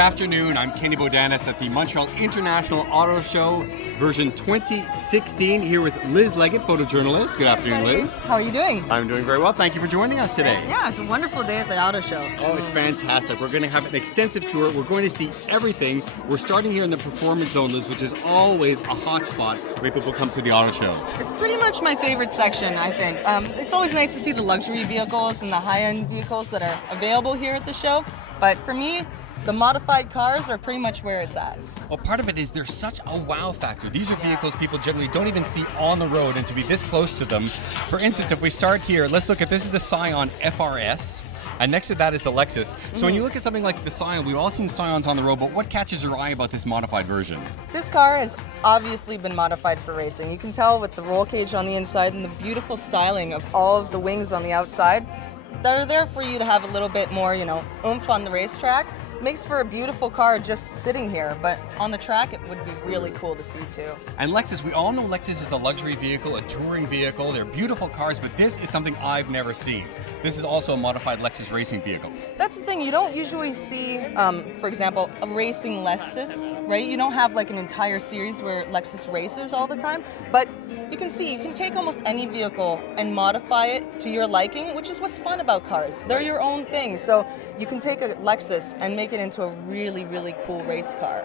afternoon. I'm Kenny Bodanis at the Montreal International Auto Show version 2016 here with Liz Leggett, photojournalist. Good afternoon, Liz. How are you doing? I'm doing very well. Thank you for joining us today. Yeah, it's a wonderful day at the auto show. Oh, it's fantastic. We're going to have an extensive tour. We're going to see everything. We're starting here in the Performance Zone, Liz, which is always a hot spot where people come to the auto show. It's pretty much my favorite section, I think. It's always nice to see the luxury vehicles and the high-end vehicles that are available here at the show. But for me, the modified cars are pretty much where it's at. Well, part of it is there's such a wow factor. These are vehicles people generally don't even see on the road, and to be this close to them. For instance, if we start here, let's look at this is the Scion FRS. And next to that is the Lexus. So when you look at something like the Scion, we've all seen Scions on the road, but what catches your eye about this modified version? This car has obviously been modified for racing. You can tell with the roll cage on the inside and the beautiful styling of all of the wings on the outside that are there for you to have a little bit more, oomph on the racetrack. Makes for a beautiful car just sitting here, but on the track it would be really cool to see too. And Lexus, we all know Lexus is a luxury vehicle, a touring vehicle. They're beautiful cars, but this is something I've never seen. This is also a modified Lexus racing vehicle. That's the thing, you don't usually see, for example, a racing Lexus, right? You don't have like an entire series where Lexus races all the time, but you can take almost any vehicle and modify it to your liking, which is what's fun about cars. They're your own thing, so you can take a Lexus and make it into a really, really cool race car.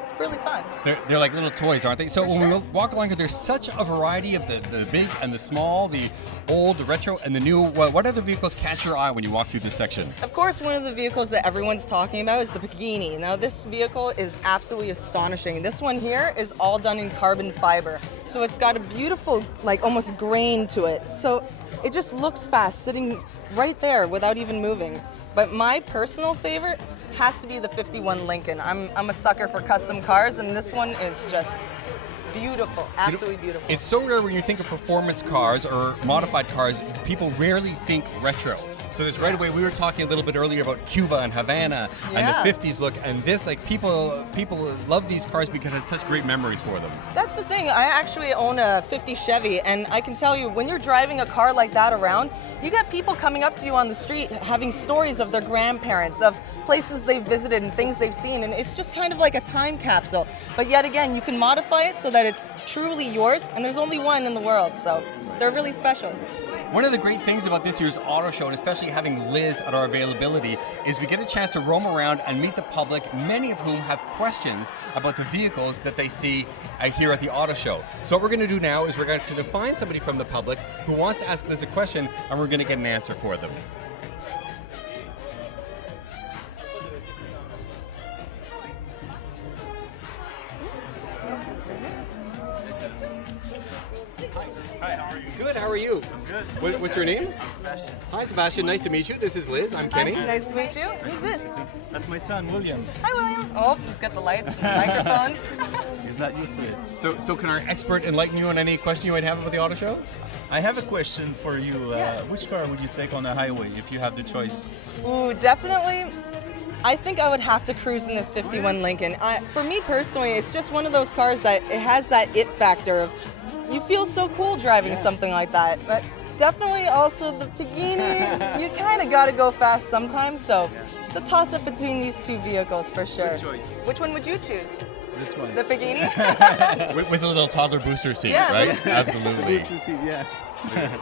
It's really fun. They're like little toys, aren't they? So when we walk along here, there's such a variety of the big and the small, the old, the retro, and the new. What other vehicles catch your eye when you walk through this section? Of course, one of the vehicles that everyone's talking about is the Pagani. Now, this vehicle is absolutely astonishing. This one here is all done in carbon fiber. So it's got a beautiful, like almost grain to it. So it just looks fast, sitting right there without even moving. But my personal favorite has to be the 51 Lincoln. I'm a sucker for custom cars, and this one is just beautiful, absolutely beautiful. It's so rare when you think of performance cars or modified cars, people rarely think retro. So this right away, we were talking a little bit earlier about Cuba and Havana and the 50s look, and this, like, people love these cars because it has such great memories for them. That's the thing. I actually own a 50 Chevy, and I can tell you, when you're driving a car like that around, you get people coming up to you on the street having stories of their grandparents, of places they've visited and things they've seen, and it's just kind of like a time capsule. But yet again, you can modify it so that it's truly yours, and there's only one in the world, so they're really special. One of the great things about this year's auto show, and especially having Liz at our availability, is we get a chance to roam around and meet the public, many of whom have questions about the vehicles that they see here at the auto show. So what we're going to do now is we're going to find somebody from the public who wants to ask Liz a question, and we're going to get an answer for them. Hi, how are you? Good, how are you? I'm good. What's your name? I'm Sebastian. Hi, Sebastian. Nice to meet you. This is Liz. I'm Kenny. Hi, nice to meet you. Who's this? That's my son, William. Hi, William. Oh, he's got the lights, the microphones. He's not used to it. So can our expert enlighten you on any question you might have about the auto show? I have a question for you. Yeah. Which car would you take on the highway if you have the choice? Ooh, definitely. I think I would have to cruise in this 51 Lincoln. For me personally, it's just one of those cars that it has that it factor of you feel so cool driving something like that. But definitely also the Pagani, you kind of got to go fast sometimes, so it's a toss-up between these two vehicles for sure. Good choice. Which one would you choose? This one. The Pagani? With a little toddler booster seat, Yeah, right? little seat. Absolutely. Used to see, yeah.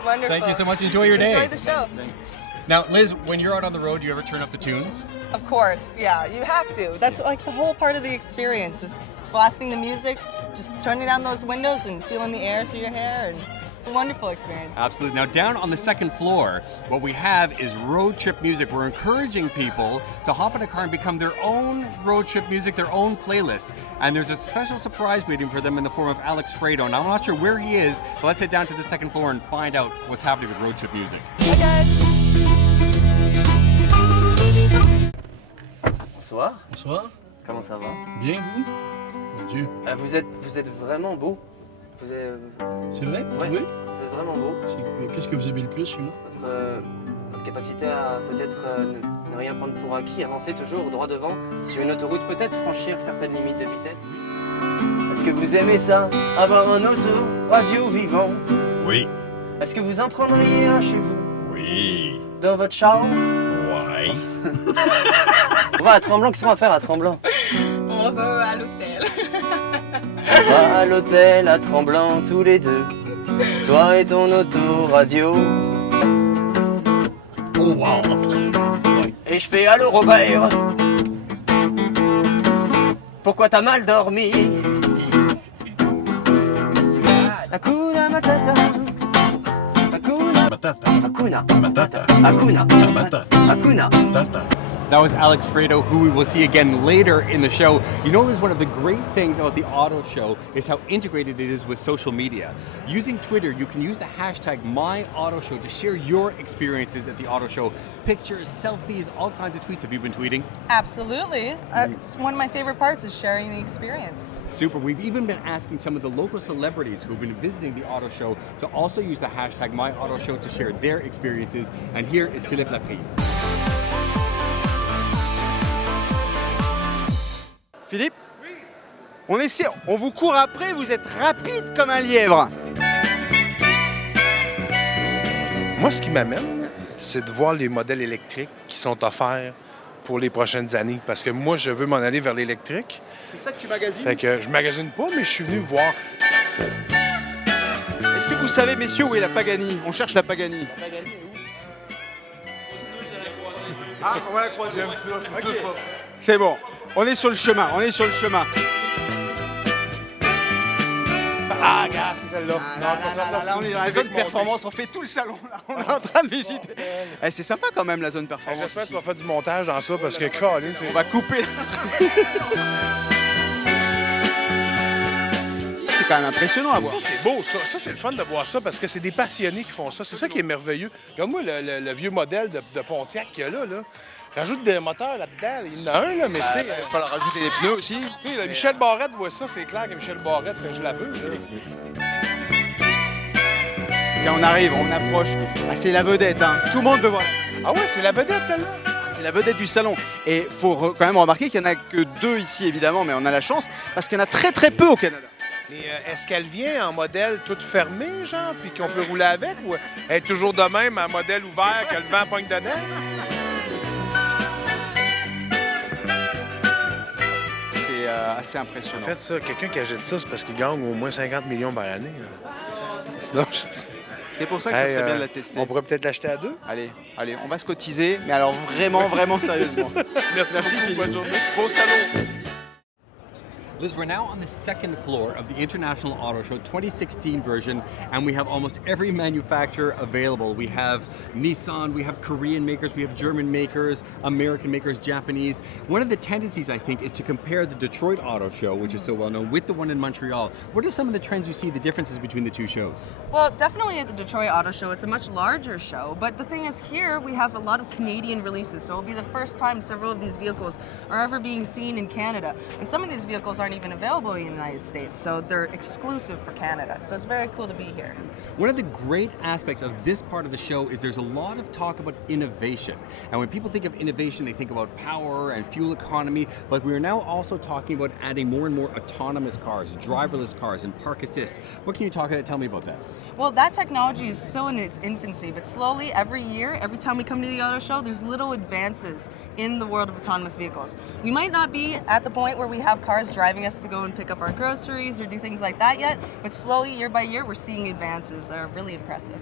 Wonderful. Thank you so much. Enjoy your day. Enjoy the show. Thanks. Now, Liz, when you're out on the road, do you ever turn up the tunes? Of course, yeah, you have to. That's like the whole part of the experience is blasting the music, just turning down those windows and feeling the air through your hair, and it's a wonderful experience. Absolutely. Now, down on the second floor, what we have is road trip music. We're encouraging people to hop in a car and become their own road trip music, their own playlist. And there's a special surprise waiting for them in the form of Alex Fredo. Now, I'm not sure where he is, but let's head down to the second floor and find out what's happening with road trip music. Hey guys. Bonsoir, Bonsoir, comment ça va? bien vous? Mon Dieu, Vous êtes vraiment beau. Vous êtes, c'est vrai, vous ouais, trouvez? vous êtes vraiment beau. Qu'est-ce que vous aimez le plus chez moi? Votre capacité à peut-être ne rien prendre pour acquis, avancer toujours droit devant sur une autoroute, peut-être franchir certaines limites de vitesse. Est-ce que vous aimez ça? Avoir un auto radio vivant? Oui. Est-ce que vous en prendriez un chez vous? Oui. Dans votre chambre? Ouais. va à Tremblant, qu'est-ce qu'on va faire à Tremblant? On va à l'hôtel. On va à l'hôtel à Tremblant tous les deux. Toi et ton autoradio. Oh wow. Et je fais allô Robert. Pourquoi t'as mal dormi? Hakuna Matata. Hakuna Matata. Hakuna Matata. Hakuna Matata. Hakuna. Matata. That was Alex Fredo, who we will see again later in the show. You know, Liz, one of the great things about the auto show is how integrated it is with social media. Using Twitter, you can use the hashtag #MyAutoShow to share your experiences at the auto show. Pictures, selfies, all kinds of tweets. Have you been tweeting? Absolutely. It's one of my favorite parts is sharing the experience. Super. We've even been asking some of the local celebrities who've been visiting the auto show to also use the hashtag #MyAutoShow to share their experiences. And here is Philippe Laprise. Philippe? Oui. On vous court après, vous êtes rapide comme un lièvre. Moi, ce qui m'amène, c'est de voir les modèles électriques qui sont offerts pour les prochaines années. Parce que moi, je veux m'en aller vers l'électrique. C'est ça que tu magasines? Fait que je magasine pas, mais je suis venu voir. Est-ce que vous savez, messieurs, où est la Pagani? On cherche la Pagani. La Pagani est où? Ah, on va la croiser. Ok. C'est bon. On est sur le chemin, on est sur le chemin. Ah, regarde, c'est celle-là. Non, c'est pas ça. Là, on est dans la zone performance, on fait tout le salon. Là. On est en train de visiter. Eh, c'est sympa quand même, la zone performance. J'espère que tu vas faire du montage dans ça parce que, Colin, c'est... On va couper. C'est quand même impressionnant à voir. Ça, c'est beau, ça. Ça, c'est le fun de voir ça parce que c'est des passionnés qui font ça. C'est ça qui est merveilleux. Regarde-moi le vieux modèle de Pontiac qu'il y a là. Rajoute des moteurs là-dedans. Il y en a un, là, mais tu sais... Il va falloir rajouter des pneus aussi. Tu sais, Michel Barrette voit ça, c'est clair que Michel Barrette fait « je la veux ». Tiens, on arrive, on approche. Ah, c'est la vedette, hein. Tout le monde veut voir. Ah ouais, c'est la vedette, celle-là? C'est la vedette du salon. Et il faut quand même remarquer qu'il n'y en a que 2 ici, évidemment, mais on a la chance, parce qu'il y en a très très peu au Canada. Mais est-ce qu'elle vient en modèle toute fermée, genre, puis qu'on peut rouler avec, ou elle est toujours de même, en modèle ouvert, que le vent pogne dedans? C'est assez impressionnant. En fait, ça, quelqu'un qui achète ça, c'est parce qu'il gagne au moins 50 millions par année. Là. Sinon, c'est pour ça que ça serait bien de la tester. On pourrait peut-être l'acheter à 2. Allez, on va se cotiser, mais alors vraiment sérieusement. Merci beaucoup, Philippe. bonne journée. Bon salon. Liz, we're now on the second floor of the International Auto Show 2016 version, and we have almost every manufacturer available. We have Nissan, we have Korean makers, we have German makers, American makers, Japanese. One of the tendencies, I think, is to compare the Detroit Auto Show, which is so well known, with the one in Montreal. What are some of the trends you see, the differences between the two shows? Well, definitely at the Detroit Auto Show, it's a much larger show, but the thing is here we have a lot of Canadian releases, so it'll be the first time several of these vehicles are ever being seen in Canada. And some of these vehicles aren't even available in the United States, so they're exclusive for Canada. So it's very cool to be here. One of the great aspects of this part of the show is there's a lot of talk about innovation. And when people think of innovation, they think about power and fuel economy, but we are now also talking about adding more and more autonomous cars, driverless cars, and park assist. What can you tell me about that? Well, that technology is still in its infancy, but slowly every year, every time we come to the auto show, there's little advances in the world of autonomous vehicles. We might not be at the point where we have cars driving us to go and pick up our groceries or do things like that yet, but slowly, year by year, we're seeing advances that are really impressive.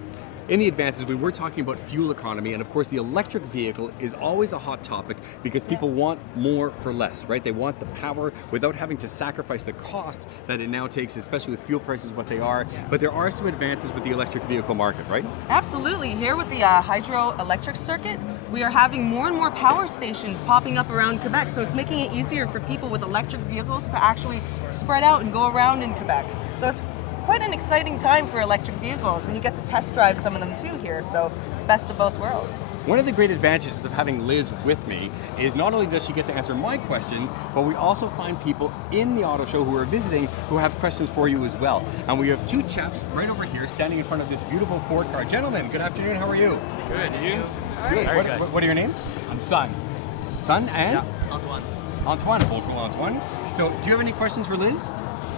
In the advances, we were talking about fuel economy, and of course the electric vehicle is always a hot topic because people want more for less, right? They want the power without having to sacrifice the cost that it now takes, especially with fuel prices what they are. But there are some advances with the electric vehicle market, right? Absolutely. Here with the hydroelectric circuit, we are having more and more power stations popping up around Quebec, so it's making it easier for people with electric vehicles to actually spread out and go around in Quebec. So it's quite an exciting time for electric vehicles, and you get to test drive some of them too here, so it's best of both worlds. One of the great advantages of having Liz with me is not only does she get to answer my questions, but we also find people in the auto show who are visiting who have questions for you as well. And we have 2 chaps right over here standing in front of this beautiful Ford car. Gentlemen, good afternoon, how are you? Good, you? Good. What are your names? I'm Sun. Sun and? Yeah, Antoine. Antoine, bonjour Antoine. So, do you have any questions for Liz?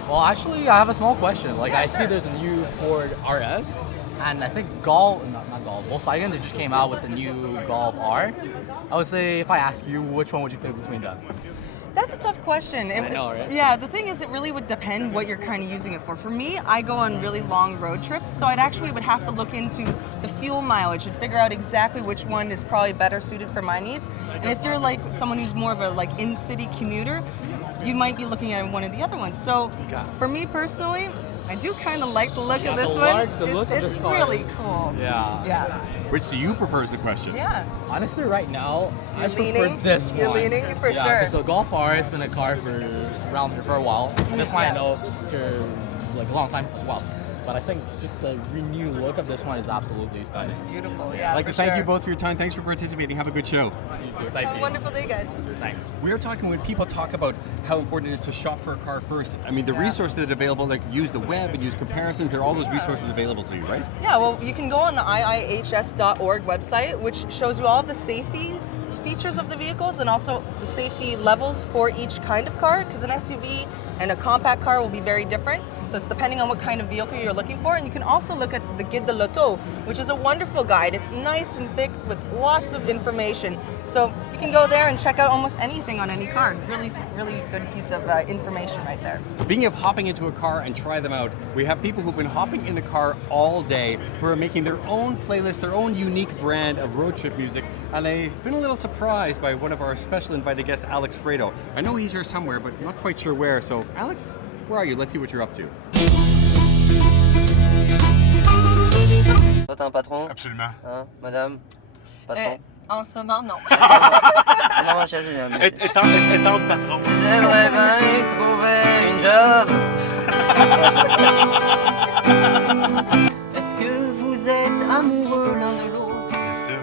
Well, actually, I have a small question. Like, Yeah, I sure. see there's a new Ford RS, and I think Gall, not Golf. Volkswagen, they just came out with the new Golf R. I would say, if I ask you, which one would you pick between them? That's a tough question. I know, right? Yeah, the thing is, it really would depend what you're kind of using it for. For me, I go on really long road trips, so I'd actually would have to look into the fuel mileage and figure out exactly which one is probably better suited for my needs. And if you're like someone who's more of a like in-city commuter, you might be looking at one of the other ones. So for me personally, I do kind of like the look of this one. It's really cool. Yeah. Which do you prefer is the question? Yeah. Honestly, right now, I prefer leaning? this one. You're leaning for yeah, sure. Because the Golf R has been a car around here for a while. And this one I know it's here like a long time as well. But I think just the renewed look of this one is absolutely stunning. It's beautiful, yeah. I'd like to thank you both for your time. Thanks for participating. Have a good show. You too. Thank Have you. a wonderful day, guys. Thanks. We're talking when people talk about how important it is to shop for a car first. I mean, the resources that are available, like use the web and use comparisons, there are all those resources available to you, right? Yeah, well, you can go on the iihs.org website, which shows you all of the safety features of the vehicles and also the safety levels for each kind of car, because an SUV and a compact car will be very different. So it's depending on what kind of vehicle you're looking for. And you can also look at the Guide de l'Auto, which is a wonderful guide. It's nice and thick with lots of information. So you can go there and check out almost anything on any car. Really, really good piece of information right there. Speaking of hopping into a car and try them out, we have people who've been hopping in the car all day who are making their own playlist, their own unique brand of road trip music, and they've been a little surprised by one of our special invited guests, Alex Fredo. I know he's here somewhere, but I'm not quite sure where. So, Alex, where are you? Let's see what you're up to. Toi, t'as un patron? Absolument. Hein, madame? Patron? En ce moment, non. Non, j'ai rien. Étant patron. J'aimerais bien y trouver une job. Est-ce que vous êtes amoureux l'un de l'autre? Bien sûr.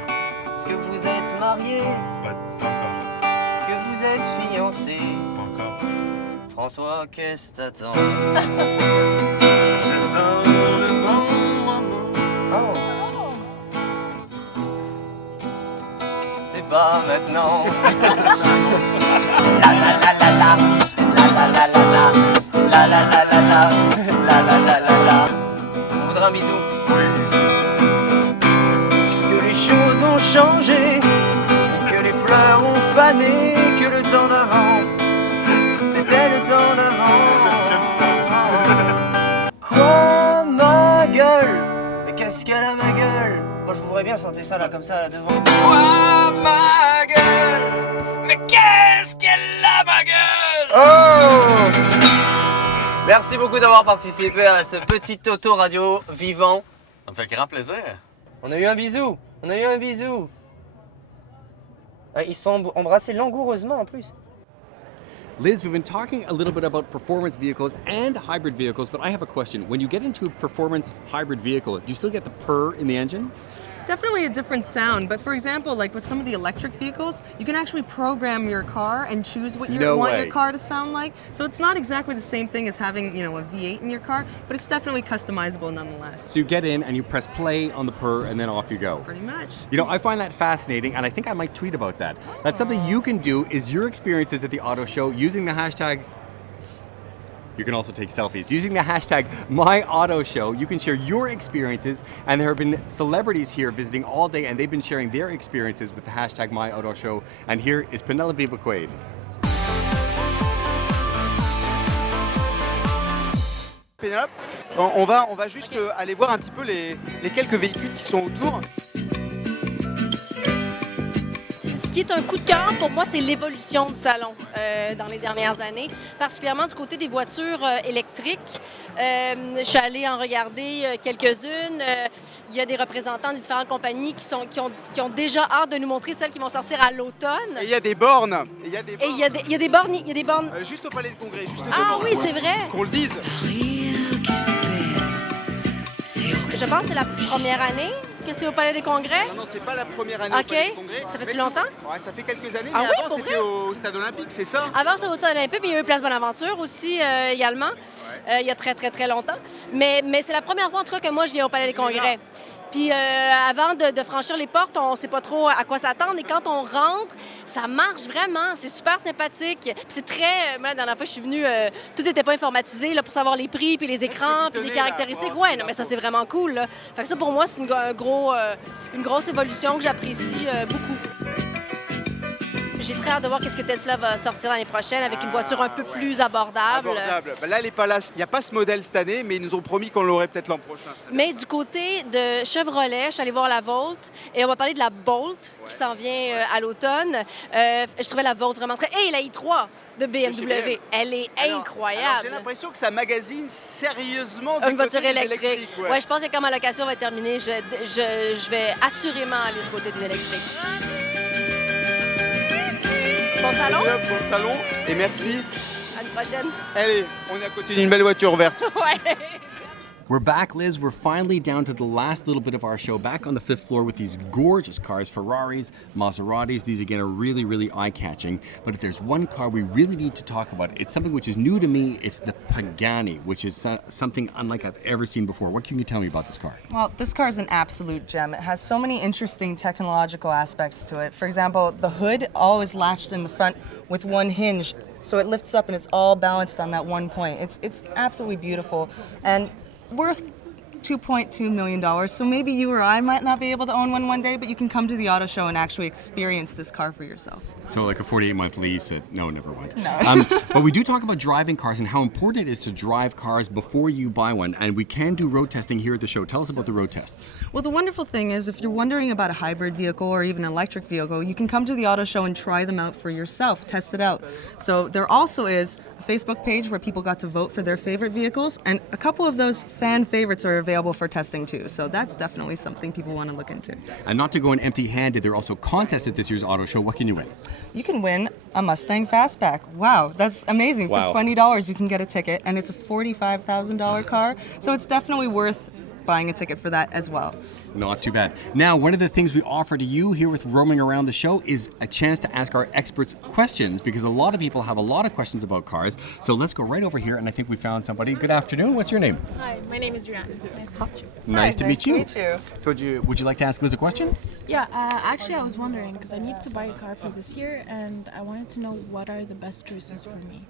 Est-ce que vous êtes mariés? Pas encore. Est-ce que vous êtes fiancés? Pas encore. François, qu'est-ce que t'attends? J'attends le bon moment. Oh. C'est pas maintenant. La la la la la. La la la la la. La la la la la. La la la la la. On voudrait un bisou? Oui. Que les choses ont changé. Que les fleurs ont fané. Que le temps d'avant. C'était le temps d'avant. J'aime ça. Quoi, ma gueule? Mais qu'est-ce qu'elle a, ma gueule? Moi, je voudrais bien chanter ça là, comme ça, là, devant. Quoi, ma gueule? Mais qu'est-ce qu'elle a, ma gueule? Oh! Merci beaucoup d'avoir participé à ce petit auto-radio vivant. Ça me fait grand plaisir. On a eu un bisou. On a eu un bisou. Ils sont embrassés langoureusement en plus. Liz, we've been talking a little bit about performance vehicles and hybrid vehicles, but I have a question. When you get into a performance hybrid vehicle, do you still get the purr in the engine? Definitely a different sound, but for example, like with some of the electric vehicles, you can actually program your car and choose what you want your car to sound like. So it's not exactly the same thing as having, you know, a V8 in your car, but it's definitely customizable nonetheless. So you get in and you press play on the purr and then off you go. Pretty much. You know, I find that fascinating and I think I might tweet about that. That's something you can do is your experiences at the auto show using the hashtag. You can also take selfies. Using the hashtag MyAutoShow, you can share your experiences, and there have been celebrities here visiting all day, and they've been sharing their experiences with the hashtag MyAutoShow. And here is Penelope McQuaid. Pénélope, on va juste aller voir un petit peu les quelques véhicules qui sont autour. Ce qui est un coup de cœur pour moi, c'est l'évolution du salon dans les dernières années, particulièrement du côté des voitures électriques. Je suis allée en regarder quelques-unes. Il y a des représentants des différentes compagnies qui ont déjà hâte de nous montrer celles qui vont sortir à l'automne. Et il y a des bornes. Et il y a des bornes. Juste au Palais de Congrès, juste Ah devant. oui, c'est vrai. Qu'on le dise. Je pense que c'est la première année que c'est au Palais des Congrès. Non, c'est pas la première année OK. au Palais des Congrès. Ça fait-tu longtemps? Ouais, ça fait quelques années, Ah mais oui, avant pour c'était vrai? au Stade Olympique, c'est ça? Avant, c'était au Stade Olympique, mais il y a eu Place Bonaventure aussi également, il y a très, très, très longtemps. Mais c'est la première fois, en tout cas, que moi, je viens au Palais des Congrès. Puis avant de franchir les portes, on ne sait pas trop à quoi s'attendre. Et quand on rentre, ça marche vraiment. C'est super sympathique. Puis c'est très... Moi, la dernière fois, je suis venue, tout n'était pas informatisé là, pour savoir les prix, puis les écrans, puis les caractéristiques. Ouais, non, mais ça, c'est vraiment cool. Là. Fait que ça, pour moi, c'est une grosse évolution que j'apprécie beaucoup. J'ai très hâte de voir qu'est-ce que Tesla va sortir l'année prochaine avec une voiture un peu plus abordable. Ben là, elle est pas là. Il n'y a pas ce modèle cette année, mais ils nous ont promis qu'on l'aurait peut-être l'an prochain. Mais du côté de Chevrolet, je suis allée voir la Volt et on va parler de la Bolt qui s'en vient à l'automne. Je trouvais la Volt vraiment très... Et la i3 de BMW, elle est incroyable. Alors, j'ai l'impression que ça magasine sérieusement une voiture électrique. Ouais, je pense que quand ma location va être terminée, je vais assurément aller du côté d'une électrique. Bon salon. Bon salon et merci. À une prochaine. Allez, on est à côté d'une belle voiture verte. Ouais. We're back, Liz. We're finally down to the last little bit of our show, back on the 5th floor with these gorgeous cars, Ferraris, Maseratis. These, again, are really, really eye-catching. But if there's one car we really need to talk about, it's something which is new to me. It's the Pagani, which is something unlike I've ever seen before. What can you tell me about this car? Well, this car is an absolute gem. It has so many interesting technological aspects to it. For example, the hood always latched in the front with one hinge, so it lifts up and it's all balanced on that one point. It's absolutely beautiful and worth $2.2 million. So maybe you or I might not be able to own one day, but you can come to the auto show and actually experience this car for yourself. So like a 48-month lease no, never mind. No. But we do talk about driving cars and how important it is to drive cars before you buy one. And we can do road testing here at the show. Tell us about the road tests. Well, the wonderful thing is if you're wondering about a hybrid vehicle or even an electric vehicle, you can come to the auto show and try them out for yourself, test it out. So there also is a Facebook page where people got to vote for their favorite vehicles, and a couple of those fan favorites are available for testing too. So that's definitely something people want to look into. And not to go in empty-handed, there are also contests at this year's auto show. What can you win? You can win a Mustang Fastback. Wow, that's amazing. Wow. For $20 you can get a ticket, and it's a $45,000 car, so it's definitely worth buying a ticket for that as well. Not too bad. Now, one of the things we offer to you here with roaming around the show is a chance to ask our experts questions, because a lot of people have a lot of questions about cars. So let's go right over here, and I think we found somebody. Good afternoon. What's your name? Hi, my name is Rihanna. Nice to meet you. Nice to meet you. Nice to meet you. So would you like to ask Liz a question? Yeah, actually I was wondering, because I need to buy a car for this year, and I wanted to know what are the best choices for me.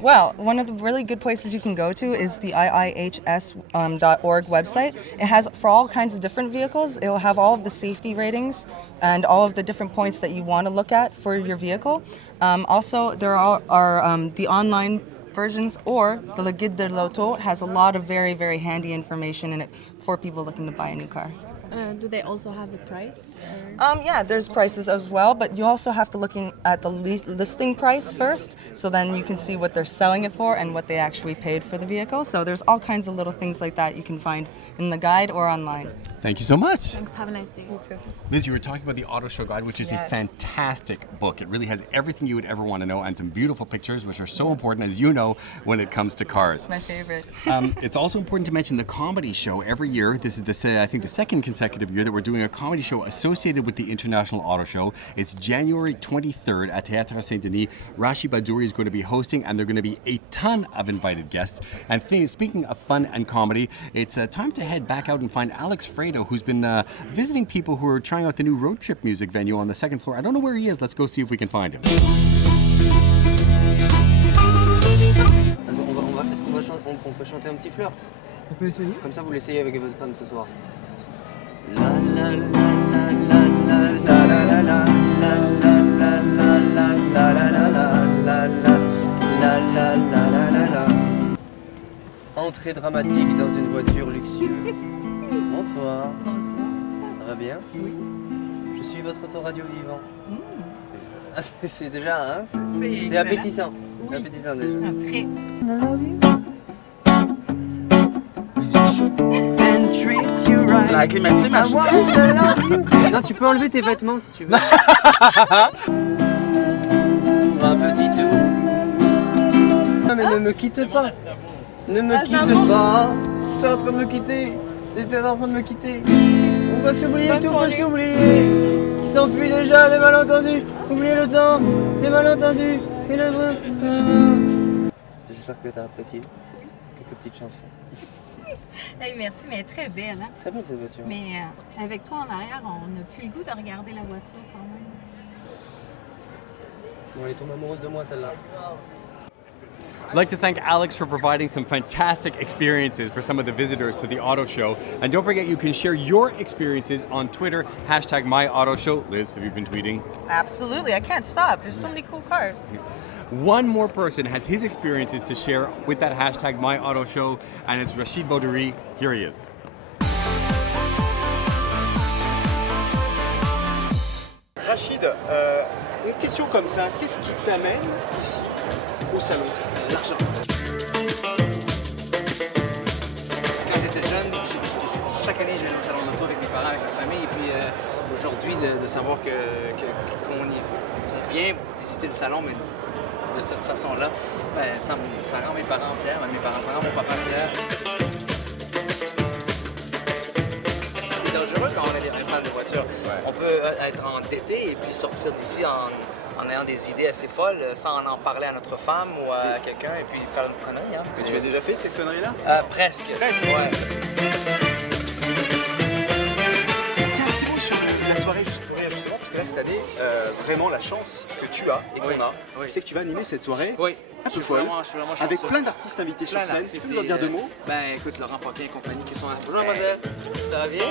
Well, one of the really good places you can go to is the IIHS.org website. It has, for all kinds of different vehicles, it will have all of the safety ratings and all of the different points that you want to look at for your vehicle. Also, there are the online versions, or the Leggett de l'Auto has a lot of very, very handy information in it for people looking to buy a new car. Do they also have the price? Yeah, there's prices as well, but you also have to look at the listing price first, so then you can see what they're selling it for and what they actually paid for the vehicle. So there's all kinds of little things like that you can find in the guide or online. Thank you so much. Thanks, have a nice day. You too. Liz, you were talking about the Auto Show Guide, which is a fantastic book. It really has everything you would ever want to know and some beautiful pictures, which are so important, as you know, when it comes to cars. My favorite. It's also important to mention the comedy show every year. This is, I think, the second consecutive year that we're doing a comedy show associated with the International Auto Show. It's January 23rd at Théâtre Saint-Denis. Rashi Badouri is going to be hosting, and there are going to be a ton of invited guests. And speaking of fun and comedy, it's time to head back out and find Alex Fredo, who's been visiting people who are trying out the new road trip music venue on the second floor. I don't know where he is. Let's go see if we can find him. Est-ce qu'on peut chanter un petit flirt? On peut essayer. Comme ça, vous l'essayez avec votre femme ce soir. Entrée dramatique dans une voiture luxueuse. Bonsoir. Bonsoir. Ça va bien? Oui. Je suis votre autoradio vivant. C'est déjà, hein? C'est C'est excellent. appétissant. Oui. C'est appétissant déjà. Ah, très. La climatisée marche. Non, tu peux enlever tes vêtements si tu veux. Un petit tour. Non mais ne me quitte pas. Ne me quitte pas. T'es en train de me quitter. T'étais en train de me quitter. On va s'oublier, tout va s'oublier. Qui s'enfuit déjà, les malentendus. Oubliez le temps, les malentendus. Et le vrai. J'espère que t'as apprécié quelques petites chansons. Hey, merci, mais elle est très belle. Hein? Très belle cette voiture. Mais avec toi en arrière, on n'a plus le goût de regarder la voiture quand même. Bon, elle est tombée amoureuse de moi celle-là. I'd like to thank Alex for providing some fantastic experiences for some of the visitors to the auto show. And don't forget, you can share your experiences on Twitter, #MyAutoShow. Liz, have you been tweeting? Absolutely, I can't stop. There's so many cool cars. One more person has his experiences to share with that #MyAutoShow, and it's Rachid Bodanis. Here he is. Rachid, une question comme ça, qu'est-ce qui t'amène ici, au salon? L'argent. Quand j'étais jeune, chaque année j'allais au salon d'auto avec mes parents, avec ma famille, et puis aujourd'hui de savoir qu'on vient visiter le salon, mais de cette façon-là, ben, ça rend mes parents fiers, mes parents, ça rend mon papa fier. C'est dangereux quand on est un fan de voiture. Ouais. On peut être endetté et puis sortir d'ici en ayant des idées assez folles, sans en parler à notre femme ou à quelqu'un, et puis faire une connerie. Hein. Mais tu as déjà fait cette connerie-là? Presque. Presque, ouais. Tiens, un petit mot sur la soirée, juste pour rire, justement, parce que là, cette année, vraiment la chance que tu as et qu'on a, c'est que tu vas animer cette soirée. Oui. Un peu folle, avec chanceux. plein d'artistes invités sur scène. Tu peux nous en dire deux mots? Ben écoute, Laurent Poquin et compagnie qui sont là. Bonjour mademoiselle, ça va bien?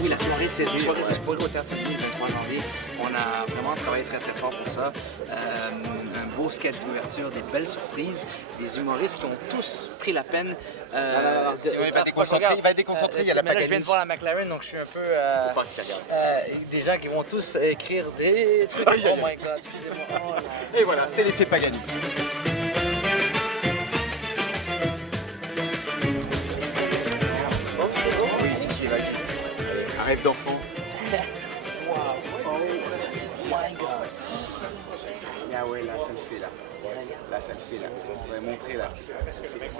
Oui, la soirée, c'est une soirée juste pour le Théâtre Saint-Denis le 23 janvier. On a vraiment travaillé très très fort pour ça. Un beau sketch d'ouverture, des belles surprises, des humoristes qui ont tous pris la peine. Il va déconcentrer, il y a la mais là, je viens Pagani. de voir la McLaren, donc je suis un peu... Faut pas qu'il regarde. des gens qui vont tous écrire des trucs. Aïe, aïe, Oh aïe. my god, excusez-moi. Oh là là. Et voilà, c'est l'effet Pagani. Oui, si, vas-y. Un rêve d'enfant. Wow. Oh my god. Ah ouais, là, ça le fait, là. Là, ça le fait, là. Je vais montrer, là, ce que ça le fait.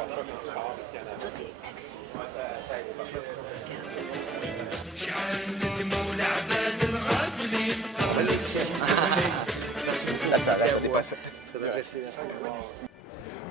Merci beaucoup. Là, ça dépasse. Très apprécié, merci.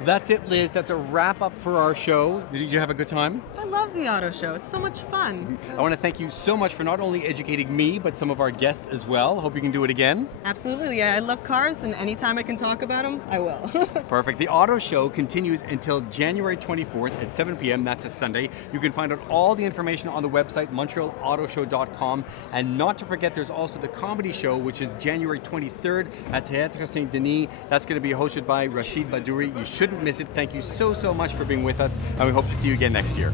That's it, Liz. That's a wrap up for our show. Did you have a good time? I love the auto show. It's so much fun. I want to thank you so much for not only educating me, but some of our guests as well. Hope you can do it again. Absolutely. Yeah, I love cars, and anytime I can talk about them, I will. Perfect. The auto show continues until January 24th at 7 p.m. That's a Sunday. You can find out all the information on the website, montrealautoshow.com. And not to forget, there's also the comedy show, which is January 23rd at Théâtre Saint-Denis. That's going to be hosted by Rachid Bodanis. You shouldn't miss it. Thank you so much for being with us, and we hope to see you again next year.